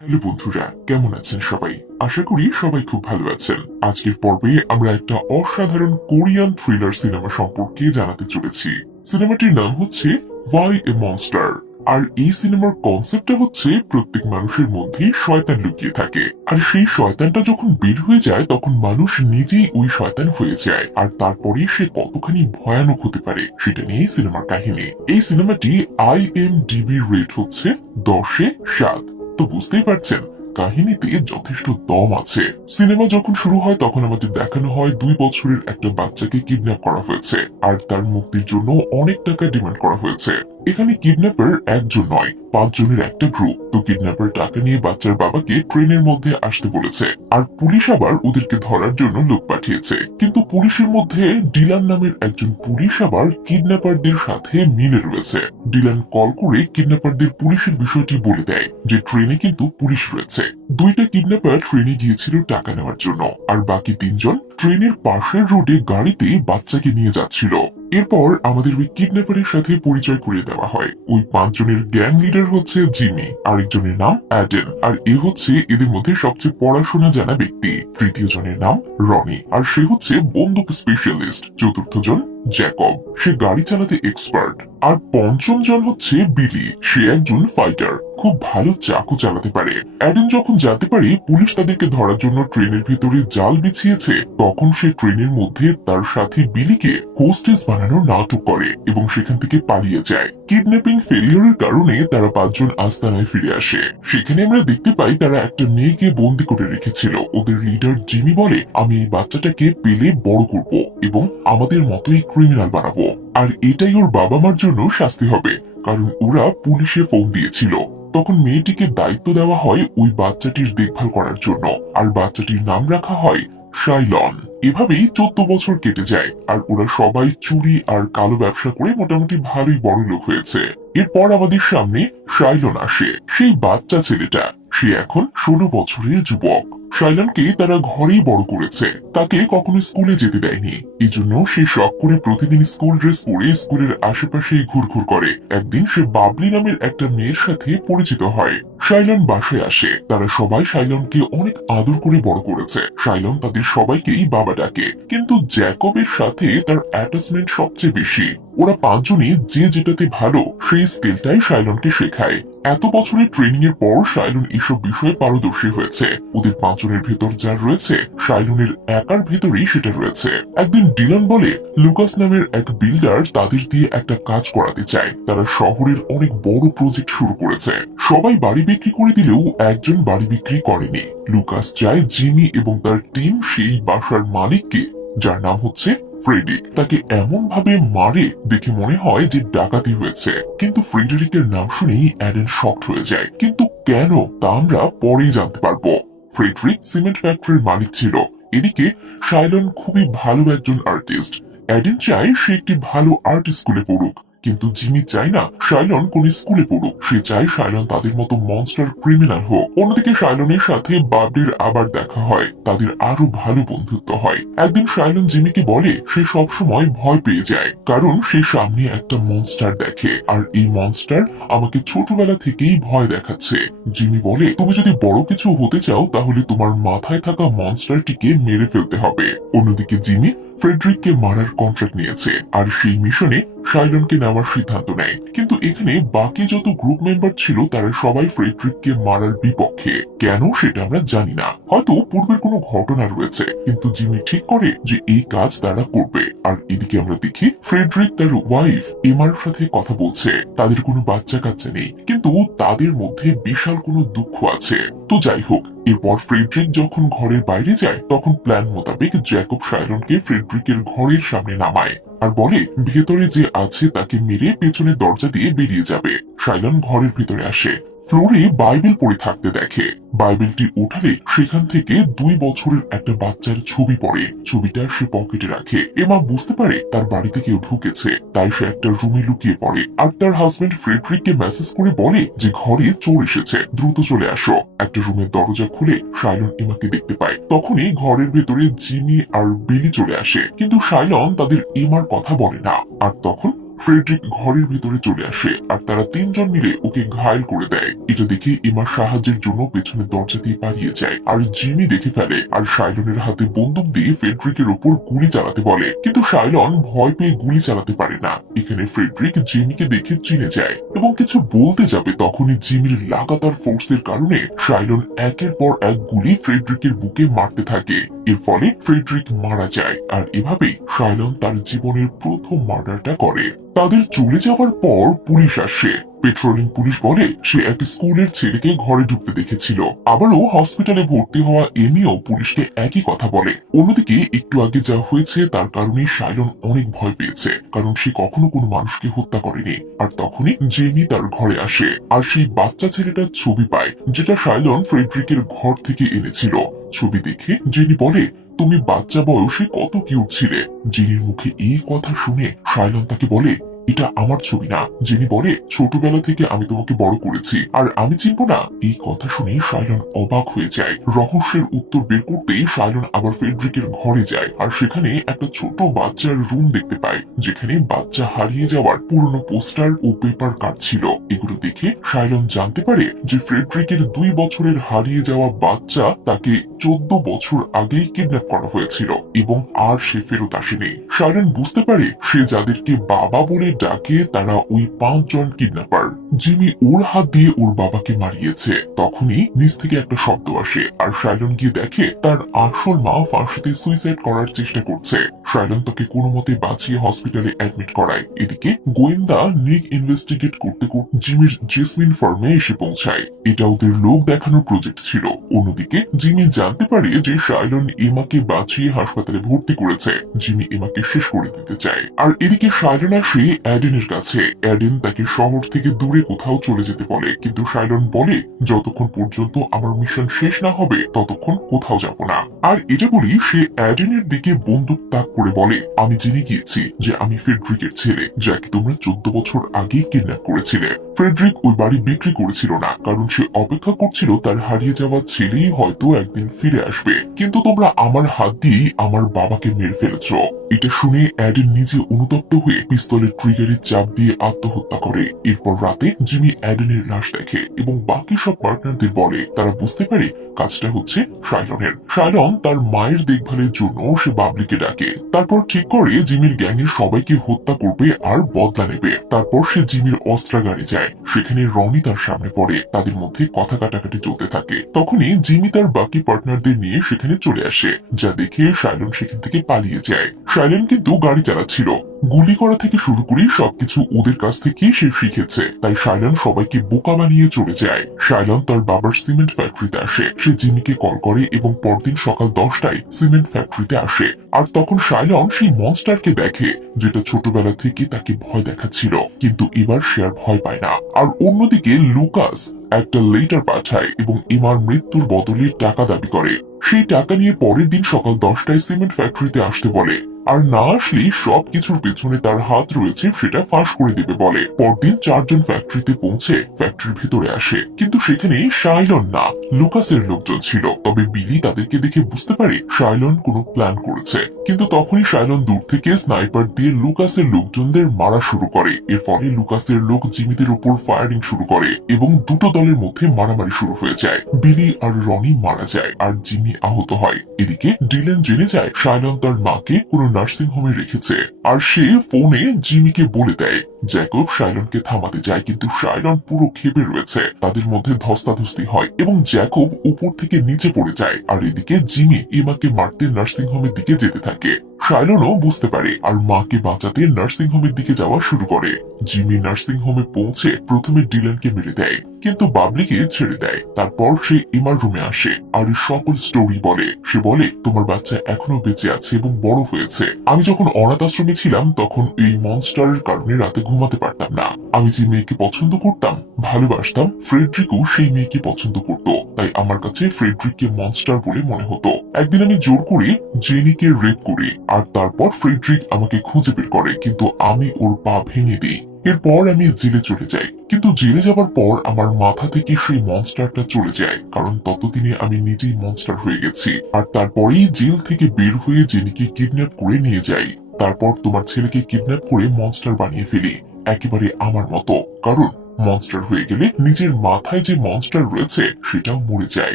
Hello বন্ধুরা, কেমন আছেন সবাই? আশা করি সবাই খুব ভালো আছেন। আজকের পর্বে আমরা একটা অসাধারণ কোরিয়ান থ্রিলার সিনেমা সম্পর্কে জানাতে চলেছি। সিনেমাটির নাম হচ্ছে ওয়াই এ মনস্টার। আর এই সিনেমার কনসেপ্টটা হচ্ছে প্রত্যেক মানুষের মধ্যে শয়তান লুকিয়ে থাকে, আর সেই শয়তানটা যখন বের হয়ে যায় তখন মানুষ নিজেই ওই শয়তান হয়ে যায়, আর তারপরে সে কতখানি ভয়ানক হতে পারে সেটা নিয়ে সিনেমার কাহিনী। এই সিনেমাটি IMDb রেট হচ্ছে 10-এ 7। তো বুঝতেই পারছেন কাহিনীতে যথেষ্ট দম আছে। সিনেমা যখন শুরু হয় তখন আমাদের দেখানো হয় 2 বছরের একটা বাচ্চাকে কিডন্যাপ করা হয়েছে, আর তার মুক্তির জন্য অনেক টাকা ডিমান্ড করা হয়েছে। এখানে কিডন্যাপার একজন নয়, 5 জনের একটা গ্রুপ। তো কিডন্যাপার টাকা নিয়ে বাচ্চার বাবাকে ট্রেনের মধ্যে আসতে বলেছে, আর পুলিশ আবার ওদেরকে ধরার জন্য লোক পাঠিয়েছে। কিন্তু পুলিশের মধ্যে ডিলান নামের একজন পুলিশ আবার কিডন্যাপারদের সাথে মিলে রয়েছে। ডিলান কল করে কিডন্যাপারদের পুলিশের বিষয়টি বলে দেয় যে ট্রেনে কিন্তু পুলিশ রয়েছে। 2টা কিডন্যাপার ট্রেনে গিয়েছিল টাকা নেওয়ার জন্য, আর বাকি 3জন ট্রেনের পাশের রোডে গাড়িতে বাচ্চাকে নিয়ে যাচ্ছিল। এরপর আমাদের ওই কিডন্যাপারের সাথে পরিচয় করিয়ে দেওয়া হয়। ওই 5 জনের গ্যাং লিডার হচ্ছে জিমি, আরেকজনের নাম অ্যাডেন, আর এ হচ্ছে এদের মধ্যে সবচেয়ে পড়াশোনা জানা ব্যক্তি। তৃতীয় জনের নাম রনি, আর সে হচ্ছে বন্দুক স্পেশালিস্ট। চতুর্থ জন জ্যাকব, সে গাড়ি চালাতে এক্সপার্ট। আর পঞ্চম জন হচ্ছে বিলি, সে একজন ফাইটার, খুব ভালো চাকু চালাতে পারে। অ্যাডেন যখন জানতে পারে পুলিশ তাদেরকে ধরার জন্য ট্রেনের ভিতরে জাল বিছিয়েছে, তখন সে ট্রেনের মধ্যে তার সাথে বিলিকে হোস্টেস বানানোর নাটক করে এবং সেখান থেকে পালিয়ে যায়। কিডন্যাপিং ফেলিওরের কারণে তারা 5 জন আস্তানায় ফিরে আসে। সেখানে আমরা দেখতে পাই তারা একটা মেয়েকে বন্দি করে রেখেছিল। ওদের লিডার জিমি বলে, আমি এই বাচ্চাটাকে পেলে বড় করব এবং আমাদের মতোই ক্রিমিনাল বানাবো, আর এটাই ওর বাবা মার জন্য শাস্তি হবে, কারণ ওরা পুলিশে ফোন দিয়েছিল। তখন মেয়েটিকে দায়িত্ব দেওয়া হয় ওই বাচ্চাটির দেখভাল করার জন্য, আর বাচ্চাটির নাম রাখা হয় শাইলন। এভাবেই 14 বছর কেটে যায়, আর ওরা সবাই চুরি আর কালো ব্যবসা করে মোটামুটি ভালোই বড় লোক হয়েছে। এরপর আমাদের সামনে শাইলন আসে, সেই বাচ্চা ছেলেটা। সে এখন 16 বছরের যুবক। শাইলনকে তারা ঘরেই বড় করেছে, তাকে কখনো স্কুলে যেতে দেয়নি। এই জন্য সে শখ করে প্রতিদিন স্কুল ড্রেস পরে স্কুলের আশেপাশে ঘুরঘুর করে। একদিন সে বাবলি নামের একটা মেয়ের সাথে পরিচিত হয়। শাইলন বাসায় আসে, তারা সবাই শাইলনকে অনেক আদর করে বড় করেছে। শাইলন তাদের সবাইকেই বাবা ডাকে, কিন্তু জ্যাকবের সাথে তার অ্যাটাচমেন্ট সবচেয়ে বেশি। ওরা 5 জনই যে যেটাতে ভালো সেই স্কিলটাই শাইলনকে শেখায়। এত বছরের ট্রেনিং এর পর শাইলন এসব বিষয়ে পারদর্শী হয়েছে। ওদের 5 জনের ভেতর যা রয়েছে শাইলনের একার ভেতরেই সেটা রয়েছে। একদিন ডিলান বলে লুকাস নামের এক বিল্ডার তাদের দিয়ে একটা কাজ করাতে চায়। তারা শহরের অনেক বড় প্রজেক্ট শুরু করেছে। সবাই বাড়ি বিক্রি করে দিলেও একজন বাড়ি বিক্রি করেনি। লুকাস চায় জিমি এবং তার টিম সেই বাসার মালিককে, যার নাম হচ্ছে ফ্রেডরিক, তাকে এমন ভাবে মারে দেখে মনে হয় যে ডাকাতি হয়েছে। কিন্তু ফ্রেডরিকের নাম শুনেই অ্যাডেন শকড হয়ে যায়, কিন্তু কেন তা আমরা পরেই জানতে পারবো। ফ্রেডরিক সিমেন্ট ফ্যাক্টরির মালিক ছিল। এদিকে শাইলন খুবই ভালো একজন আর্টিস্ট। অ্যাডেন চায় সে একটি ভালো আর্ট স্কুলে পড়ুক, কিন্তু জিমি চায় না শাইলন কোন স্কুলে পড়ুক। সে চায় শাইলন তাদের মতো মনস্টার ক্রিমিনাল হোক। অন্যদিকে শাইলনের সাথে বাবলির আবার দেখা হয়, তাদের আরো ভালো বন্ধুত্ব হয়। একদিন শাইলন জিমিকে বলে সে সবসময় ভয় পেয়ে যায়, কারণ সে সামনে একটা মনস্টার দেখে, আর এই মনস্টার আমাকে ছোটবেলা থেকেই ভয় দেখাচ্ছে। জিমি বলে, তুমি যদি বড় কিছু হতে চাও তাহলে তোমার মাথায় থাকা মনস্টারটিকে মেরে ফেলতে হবে। অন্যদিকে জিমি ফ্রেডরিককে মারার কন্ট্রাক্ট নিয়েছে, আর সেই মিশনে শাইলনকে নেওয়ার সিদ্ধান্ত নেয়। কিন্তু এখানে বাকি যত গ্রুপ মেম্বার ছিল তারা সবাই ফ্রেডরিককে মারার বিপক্ষে। কেন সেটা আমরা জানি না, হয়তো পূর্বের কোনো ঘটনা রয়েছে। কিন্তু জিমি ঠিক করে যে এই কাজ তারা করবে। আর এদিকে আমরা দেখি ফ্রেডরিক তার ওয়াইফ এমার সাথে কথা বলছে। তাদের কোনো বাচ্চা কাচ্চা নেই, কিন্তু তাদের মধ্যে বিশাল কোনো দুঃখ আছে। তো যাই হোক, এরপর ফ্রেডরিক যখন ঘরের বাইরে যায় তখন প্ল্যান মোতাবেক জ্যাকব শাইলনকে ফ্রেডরিকের ঘরের সামনে নামায়, আর বলে ভেতরে যে আছে তাকে মেরে পেছনের দরজা দিয়ে বেরিয়ে যাবে। শাইলন ঘরের ভিতরে আসে, ফ্লোরে বাইবেল পড়ে থাকতে দেখে। বাইবেলটি উঠালে সেখান থেকে 2 বছরের একটা বাচ্চার ছবি পড়ে। ছবিটা সে পকেটে রাখে। এমা বুঝতে পারে তার বাড়িতে কেউ ঢুকেছে, তাই সে একটা রুমে লুকিয়ে পড়ে। আর তার হাজবেন্ড ফ্রেডরিককে মেসেজ করে বলে যে ঘরে চোর এসেছে, দ্রুত চলে আসো। একটা রুমের দরজা খুলে শাইলন এমাকে দেখতে পায়। তখনই ঘরের ভেতরে জিমি আর বিলি চলে আসে, কিন্তু শাইলন তাদের এমার কথা বলে না। আর তখন ফ্রেডরিক ঘরের ভিতরে চলে আসে আর তারা তিনজন মিলে ওকে ঘায়েল করে দেয়। এটা দেখে এমা সাহায্যের জন্য পেছনে দরজা দিয়ে পালিয়ে যায় আর জিমি দেখে ফেলে আর শাইলনের হাতে বন্দুক দিয়ে ফ্রেডরিকের উপর গুলি চালাতে বলে, কিন্তু শাইলন ভয় পেয়ে গুলি চালাতে পারে না। এখানে ফ্রেডরিক জিমিকে দেখে চিনে যায় এবং কিছু বলতে যাবে, তখনই জিমির লাগাতার ফোর্সের কারণে শাইলন একের পর এক গুলি ফ্রেডরিকের বুকে মারতে থাকে। এর ফলে ফ্রেডরিক মারা যায় আর এভাবেই শাইলন তার জীবনের প্রথম মার্ডারটা করে। তাদের চলে যাওয়ার পর পুলিশ আসে। পেট্রোলিং পুলিশ বলে সে এক স্কুলের ছেলেকে ঘরে ঢুকতে দেখেছিল। আবারও হসপিটালে ভর্তি হওয়া এমিও পুলিশকে একই কথা বলে। অন্যদিকে একটু আগে যা হয়েছে তার কারণে শাইলন অনেক ভয় পেয়েছে, কারণ সে কখনো কোনো মানুষকে হত্যা করেনি। আর তখনই জেমি তার ঘরে আসে আর সেই বাচ্চা ছেলেটার ছবি পায়, যেটা শাইলন ফ্রেডরিকের ঘর থেকে এনেছিল। ছবি দেখে জেনি বলে, তুমি বাচ্চা বয়সে কত কিউট ছিলে। জেনির মুখে এই কথা শুনে শাইলন তাকে বলে, এটা আমার ছবি না। জেনি বলে, ছোটবেলা থেকে আমি তোমাকে বড় করেছি আর আমি চিনব না। এই কথা শুনে শাইলন অবাক হয়ে যায়। রহস্যের উত্তর বের করতেই শাইলন আবার ফ্রেডরিকের ঘরে যায় আর সেখানে একটা ছোট বাচ্চার রুম দেখতে পায়, যেখানে বাচ্চা হারিয়ে যাওয়ার পুরনো পোস্টার ও পেপার কাট ছিল। এগুলো দেখে শাইলন জানতে পারে যে ফ্রেডরিকের 2 বছরের হারিয়ে যাওয়া বাচ্চা তাকে 14 বছর আগেই কিডন্যাপ করা হয়েছিল এবং আর সে ফেরত আসেনি। শাইলন বুঝতে পারে সে যাদেরকে বাবা বলে ডাকে তারা ওই 5 জন কিডন্যাপার। জিমি ওর হাত দিয়ে ওর বাবাকে মারিয়েছে। তখনই নিচ থেকে একটা শব্দ আসে আর শাইলন গিয়ে দেখে তার আসল মা ফাঁসিতে সুইসাইড করার চেষ্টা করছে। শাইলন তাকে কোনো মতে বাঁচিয়ে হসপিটালে অ্যাডমিট করায়। এদিকে গোয়েন্দা নিক ইনভেস্টিগেট করতে করতে জিমির জেসমিন ফার্মে এসে পৌঁছায়। এটা ওদের লোক দেখানোর প্রজেক্ট ছিল। অন্যদিকে জিমি জানতে পারে যে শাইলন এমাকে বাঁচিয়ে হাসপাতালে ভর্তি করেছে। জিমি এমাকে শেষ করে দিতে চায়। আর এদিকে শাইলন আসে অ্যাডেনের কাছে। অ্যাডেন তাকে শহর থেকে দূরে কোথাও চলে যেতে বলে, কিন্তু শাইলন বলে, যতক্ষণ পর্যন্ত আমার মিশন শেষ না হবে ততক্ষণ কোথাও যাব না। আর এটা বলি সে অ্যাডেনের দিকে বন্দুক তাক করে বলে, আমি জেনে গিয়েছি যে আমি ফ্রেডরিকের ছেলে, যাকে তোমরা 14 বছর আগে কিডন্যাপ করেছিলে। ফ্রেডরিক ওই বাড়ি বিক্রি করেছিল না, কারণ সে অপেক্ষা করছিল তার হারিয়ে যাওয়া ছেলেই হয়তো একদিন ফিরে আসবে, কিন্তু তোমরা আমার হাত দিয়ে আমার বাবাকে মেরে ফেলেছ। এটা শুনে অ্যাডেন নিজে অনুতপ্ত হয়ে পিস্তলের ট্রিগারে চাপ দিয়ে আত্মহত্যা করে। এরপর রাতে জিমি অ্যাডেনের লাশ দেখে এবং বাকি সব পার্টনারদের বলে। তারা বুঝতে পারে কাজটা হচ্ছে শাইলনের। শাইলন তার মায়ের দেখভালের জন্য সে বাবলিকে ডাকে। তারপর ঠিক করে জিমির গ্যাংয়ের সবাইকে হত্যা করবে আর বদলা নেবে। তারপর সে জিমির অস্ত্রাগারে যায়। সেখানে রনি তার সামনে পড়ে। তাদের মধ্যে কথা কাটাকাটি চলতে থাকে। তখনই জিমি তার বাকি পার্টনারদের নিয়ে সেখানে চলে আসে, যা দেখে শাইলন সেখান থেকে পালিয়ে যায়। শাইলন কিন্তু গাড়ি চালাচ্ছিল। গুলি করা থেকে শুরু করে সবকিছু ওদের কাছ থেকে সে শিখেছে, তাই শাইলন সবাইকে বোকা বানিয়ে চলে যায়। শাইলন তার বাবার সিমেন্ট ফ্যাক্টরিতে আসে। সে জিমিকে কল করে এবং পরদিন সকাল 10টায় সিমেন্ট ফ্যাক্টরিতে আসে। আর তখন শাইলন সেই মনস্টারকে দেখে, যেটা ছোটবেলা থেকে তাকে ভয় দেখাচ্ছিল, কিন্তু এবার সে আর ভয় পায় না। আর অন্যদিকে লুকাস একটা লেটার পাঠায় এবং এমার মৃত্যুর বদলে টাকা দাবি করে। সেই টাকা নিয়ে পরের দিন সকাল 10টায় সিমেন্ট ফ্যাক্টরিতে আসতে বলে, আর না আসলেই সবকিছুর পেছনে তার হাত রয়েছে সেটা ফাঁস করে দেবে বলে। পরদিন 4 জন ফ্যাক্টরিতে পৌঁছে ফ্যাক্টরির ভেতরে আসে, কিন্তু সেখানে শাইলন না, লুকাসের লোকজন ছিল। তবে বিলি তাদেরকে দেখে বুঝতে পারে শাইলন কোনো প্ল্যান করেছে, কিন্তু তখনই শাইলন দূর থেকে স্নাইপার দিয়ে লুকাসের লোকজনদের মারা শুরু করে। এর ফলে লুকাসের লোক জিমিদের উপর ফায়ারিং শুরু করে এবং দুটো দলের মধ্যে মারামারি শুরু হয়ে যায়। বিলি আর রনি মারা যায় আর জিমি আহত হয়। এদিকে ডিলেন জেনে যায় শাইলন তার মাকে কোনো নার্সিং হোমে রেখেছে, আর সে ফোনে জিমিকে বলে দেয়। জ্যাকব শাইলনকে থামাতে যায়, কিন্তু শাইলন পুরো ক্ষেপে রয়েছে। তাদের মধ্যে ধস্তাধস্তি হয় এবং জ্যাকব উপর থেকে নিচে পড়ে যায়। আর এদিকে জিমি এমাকে মারতে নার্সিং হোমের দিকে যেতে থাকে। শাইলনও বুঝতে পারে আর মাকে বাঁচাতে নার্সিং হোমের দিকে যাওয়া শুরু করে। জিমি নার্সিং হোমে পৌঁছে প্রথমে ডিলানকে মেরে দেয়, কিন্তু বাবলিকে ছেড়ে দেয়। তারপর সে এমার রুমে আসে আর সকল স্টোরি বলে। সে বলে, তোমার বাচ্চা এখনো বেঁচে আছে এবং বড় হয়েছে। আমি যখন অনাথ আশ্রমে ছিলাম তখন এই মনস্টারের কারণে রাতে ঘুমাতে পারতাম না। আমি যে মেয়েকে পছন্দ করতাম, ভালোবাসতাম, ফ্রেডরিকও সেই মেয়েকে পছন্দ করত। তাই আমার কাছে ফ্রেডরিককে মনস্টার বলে মনে হতো। একদিন আমি জোর করে জেনিকে রেপ করি আর তারপর ফ্রেডরিক আমাকে খুঁজে বের করে, কিন্তু আমি ওর পা ভেঙে দিই। এরপর আমি জেলে চলে যাই, কিন্তু জেলে যাবার পর আমার মাথা থেকে সেই মনস্টারটা চলে যায়, কারণ ততদিনে আমি নিজেই মনস্টার হয়ে গেছি। আর তারপরেই জেল থেকে বের হয়ে জেনিকে কিডন্যাপ করে নিয়ে যাই। তারপর তোমার ছেলেকে কিডন্যাপ করে মনস্টার বানিয়ে ফেলি, একেবারে আমার মতো। কারণ মনস্টার হয়ে গেলে নিজের মাথায় যে মনস্টার রয়েছে সেটাও মরে যায়।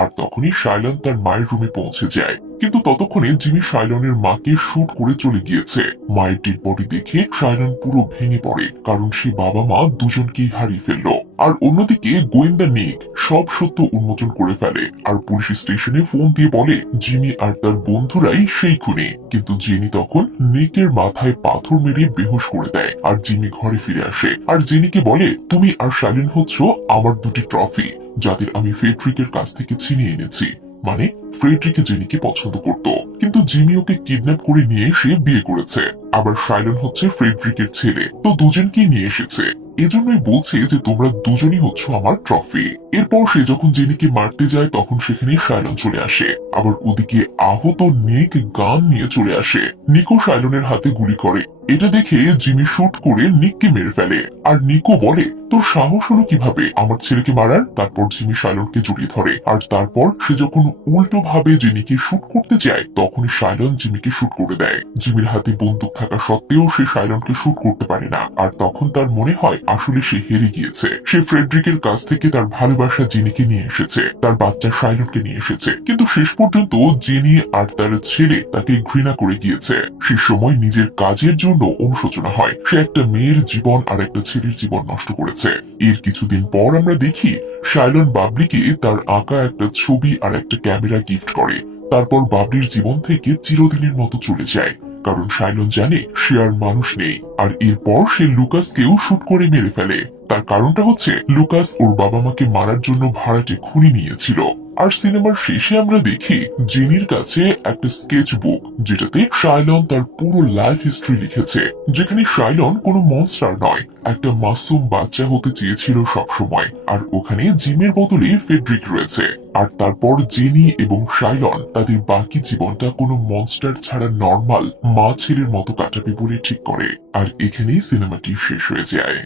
আর তখনই শাইলন তার মায়ের রুমে পৌঁছে যায়, কিন্তু ততক্ষণে জিমি শাইলনের মাকে শুট করে চলে গিয়েছে। মায়ের ডেড বডি দেখে শাইলন পুরো ভেঙে পড়ে, কারণ সে বাবা মা দুজনকেই হারিয়ে ফেললো। আর অন্যদিকে গোয়েন্দা নিক সব সত্য উন্মোচন করে ফেলে আর পুলিশ স্টেশনে ফোন দিয়ে বলে জিমি আর তার বন্ধুরাই সেই খুনি। কিন্তু জেনি তখন নিকের মাথায় পাথর মেরে বেহুশ করে দেয় আর জিমি ঘরে ফিরে আসে আর জেনিকে বলে, তুমি আর শাইলন হচ্ছ আমার দুটি ট্রফি, যাদের আমি ফেডরিকের কাছ থেকে ছিনিয়ে এনেছি। মানে ফ্রেডরিক জেনিকে পছন্দ করত, কিন্তু জিমি ওকে কিডন্যাপ করে নিয়ে এসে বিয়ে করেছে। আবার শাইলন হচ্ছে ফ্রেডরিকের ছেলে, তো দুজনকেই নিয়ে এসেছে। এজন্যই বলছে যে তোমরা দুজনই হচ্ছ আমার ট্রফি। এরপর সে যখন জেনিকে মারতে যায় তখন সেখানে শাইলন চলে আসে। আবার ওদিকে আহত নিক গান নিয়ে চলে আসে। নিকো শাইলনের হাতে গুলি করে। এটা দেখে জিমি শুট করে নিককে মেরে ফেলে আর নিকো বলে, তোর সাহস হলো কিভাবে আমার ছেলেকে মারার? তারপর জিমি শাইলনকে জড়িয়ে ধরে আর তারপর সে যখন উল্টো ভাবে জেনিকে শুট করতে যায় তখনই শাইলন জিমিকে শুট করে দেয়। জিমির হাতে বন্দুক থাকা সত্ত্বেও সে শাইলনকে শুট করতে পারে না। আর তখন তার মনে হয় আসলে সে হেরে গিয়েছে। সে ফ্রেডরিকের কাছ থেকে তার ভালোবাসা জেনিকে নিয়ে এসেছে, তার বাচ্চা শাইলনকে নিয়ে এসেছে, কিন্তু শেষ পর্যন্ত জেনি আর তার ছেলে তাকে ঘৃণা করে গিয়েছে। সে সময় নিজের কাজের জন্য অনুশোচনা হয়। সে একটা মেয়ের জীবন আর একটা ছেলের জীবন নষ্ট করেছে। এর কিছুদিন পর আমরা দেখি শাইলন বাবলিকে তার আঁকা একটা ছবি আর একটা ক্যামেরা গিফট করে। তারপর বাবলির জীবন থেকে চিরদিনের মতো চলে যায়, কারণ শাইলন জানে সে আর মানুষ নেই। আর এরপর সে লুকাসকেও শুট করে মেরে ফেলে। তার কারণটা হচ্ছে লুকাস ওর বাবা মাকে মারার জন্য ভাড়াটে খুনি নিয়েছিল। আর সিনেমার শেষে আমরা দেখি জেনির কাছে একটা স্কেচ বুক, যেটাতে শাইলন তার পুরো লাইফ হিস্ট্রি লিখেছে, যেখানে শাইলন কোনো মনস্টার নয়, একটা মাসুম বাচ্চা হতে চেয়েছিল সবসময়। আর ওখানে জিমের বদলে ফেডরিক রয়েছে। আর তারপর জেনি এবং শাইলন তাদের বাকি জীবনটা কোনো মনস্টার ছাড়া নর্মাল মা ছেলের মতো কাটাবে বলে ঠিক করে। আর এখানেই সিনেমাটি শেষ হয়ে যায়।